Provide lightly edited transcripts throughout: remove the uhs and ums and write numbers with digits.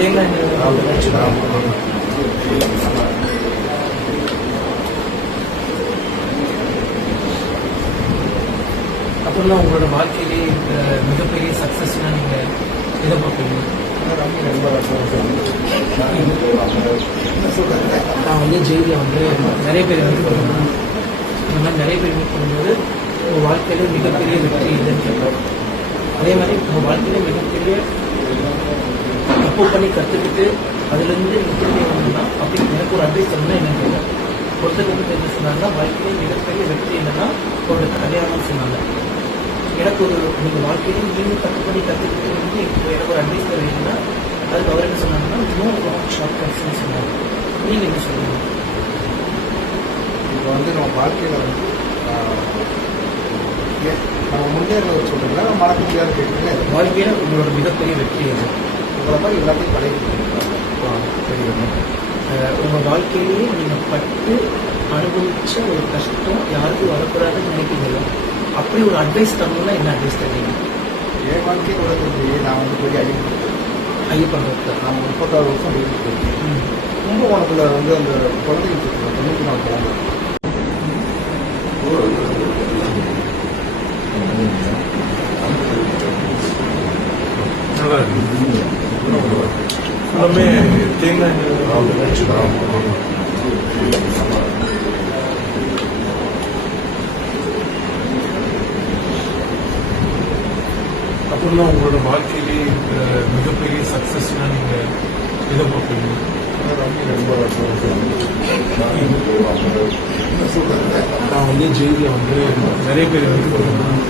தேங்காய் அப்புறம் உங்களோட வாழ்க்கையிலே மிகப்பெரிய சக்சஸ்னா நீங்க எதை பார்ப்பீங்க? நான் வந்து ஜெயிலில் வந்து நிறைய பேர் மீட் பண்ணுவேன். இந்த மாதிரி நிறைய பேர் மீட் பண்ணும்போது உங்கள் வாழ்க்கையில மிகப்பெரிய வெற்றி இதுன்னு கேட்போம். அதே மாதிரி உங்கள் வாழ்க்கையில மிகப்பெரிய தப்பு பண்ணி கற்றுக்கிட்டு அதுலேருந்து திரும்பி வரணும்னா அப்படி எனக்கு ஒரு அட்வைஸ் தரணும்னா என்னன்னு கேட்பேன். ஒருத்தருக்கு வந்து என்ன சொன்னாங்கன்னா, வாழ்க்கையில மிகப்பெரிய வெற்றி என்னன்னா ஒரு கல்யாணம் சொன்னாங்க. எனக்கு ஒரு நீங்கள் வாழ்க்கையில நீங்கள் தப்பு பண்ணி கற்றுக்கிட்டு வந்து இப்போ எனக்கு ஒரு அட்வைஸ் தருவீங்கன்னா அதுக்கு அவர் என்ன சொன்னாங்கன்னா, நோ ராங் ஷார்ட் கட்ஸ்ன்னு சொன்னாங்க. நீங்கள் என்ன சொல்லுவீங்க? இப்போ வந்து நம்ம வாழ்க்கையில் வந்து நம்ம முன்னேறது சொல்றீங்களா, நம்ம மறக்க முடியாத கேட்குறீங்க. வாழ்க்கையில் உங்களோட மிகப்பெரிய வெற்றி அது உங்களை மாதிரி எல்லாத்தையும் கடைபிடிக்கிறீங்க. உங்கள் வாழ்க்கையிலேயே நீங்கள் பட்டு அனுபவிச்ச ஒரு கஷ்டம் யாருக்கும் வரக்கூடாதுன்னு நினைக்கிறீங்களோ அப்படி ஒரு அட்வைஸ் தரணும்னா என்ன அட்வைஸ் தருவீங்க? என் வாழ்க்கையை உலகத்துக்கு நான் வந்து போய் ஐயப்பன் பக்தர். நான் 36 வருஷம் வீட்டுக்கு போயிருக்கேன். கும்பகோணத்தில் வந்து அந்த குழந்தைங்க 94 குழந்தை நல்லா இருக்கு. எல்லாமே தேங்காய் அப்புறம் உங்களோட வாழ்க்கையிலே மிகப்பெரிய சக்சஸ்னா நீங்க எதை பார்ப்பீங்க? நான் வந்து ஜெயிலில் வந்து நிறைய பேர் மீட் பண்ணுவேன்.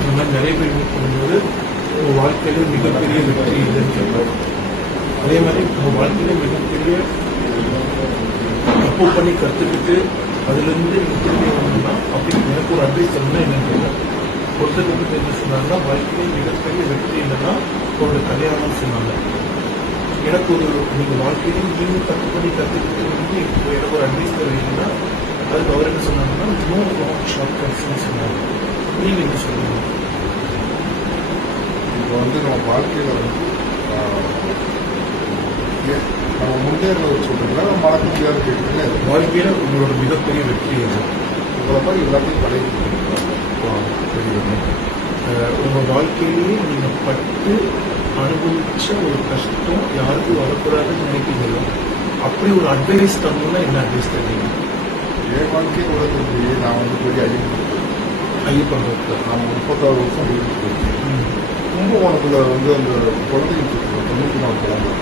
இந்த மாதிரி நிறைய பேர் மீட் பண்ணும்போது உங்கள் வாழ்க்கையில மிகப்பெரிய வெற்றி இதுன்னு கேட்போம். அதே மாதிரி உங்கள் வாழ்க்கையில மிகப்பெரிய தப்பு பண்ணி கற்றுக்கிட்டு அதுலேருந்து நீங்கள் திரும்பி வரணும்னா அப்படி எனக்கு ஒரு அட்வைஸ் தரணும்னா என்னன்னு கேட்போம். ஒருத்தருக்கு வந்து என்ன சொன்னாங்கன்னா, வாழ்க்கையில மிகப்பெரிய வெற்றி என்னன்னா ஒரு கல்யாணம் சொன்னாங்க. எனக்கு ஒரு நீங்கள் வாழ்க்கையில நீங்கள் தப்பு பண்ணி கற்றுக்கிட்டு வந்து இப்போ எனக்கு ஒரு அட்வைஸ் தருவீங்கன்னா அதுக்கு அவர் என்ன சொன்னாங்கன்னா, நோ ராங் ஷார்ட் கட்ஸ்ன்னு சொன்னாங்க. நீங்கள் என்ன சொல்லுவீங்க? இப்போ வந்து நம்ம வாழ்க்கையில் வந்து நம்ம முன்னேறது சொல்றீங்களா, நம்ம மறக்க முடியாத கேட்குறீங்க. வாழ்க்கையில உங்களோட மிகப்பெரிய வெற்றி அது உங்களை மாதிரி எல்லாத்தையும் கடைபிடிக்கிறீங்க. உங்கள் வாழ்க்கையிலேயே நீங்கள் பட்டு அனுபவிச்ச ஒரு கஷ்டம் யாருக்கும் வரக்கூடாதுன்னு நினைக்கிறீங்களோ அப்படி ஒரு அட்வைஸ் தரணும்னா என்ன அட்வைஸ் தருவீங்க? என் வாழ்க்கையை உலகத்துக்கு நான் வந்து போய் ஐயப்பன் பக்தர். நான் 36 வருஷம் வீட்டுக்கு போயிருக்கேன். கும்பகோணத்தில் வந்து அந்த குழந்தைங்க 94 குழந்தை